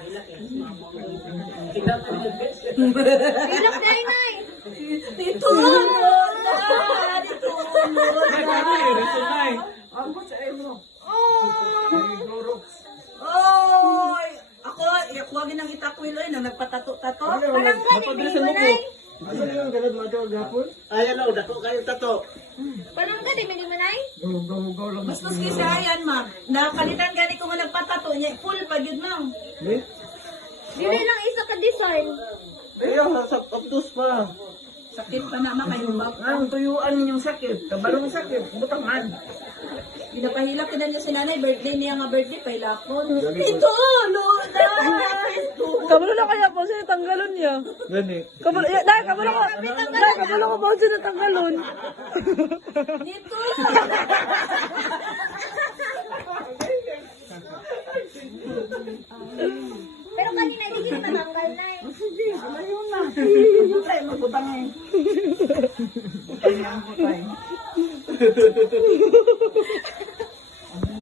Pilak na inay. Dito! Oy! Ako, iyakwagin ng itakwiloy na nagpatato-tato. Paranggan, hindi mo nay. Ano yung ganun mo ito gapon? Ay, ano, dako kayo tato. Paranggan, hindi mo nay. Gaw-gaw lang. Mas kasi ayan, ma. Nakalitan gani ko nga nagpatato niya. Full pa yun, ma'am. Eh? Dili lang isa ka design. Ayaw, sa aptos pa. Sakit pa naman kayo, ma'am. Ang tuyuan ninyong sakit. Kabalong sakit. Butangan. Pinapahilak ko na niya si nanay. Birthday niya nga birthday. Pailakon. Ito, Lola! Kabalo na kaya po siya tanggalon niya. Gani. Kabalo, dahil kabalo ko. Dahil kabalo ko po siya tanggalon. Dito! Pero kanina hindi kita matanggal nay. Ayun na. Butay, magbutang eh. Butay na ang butay.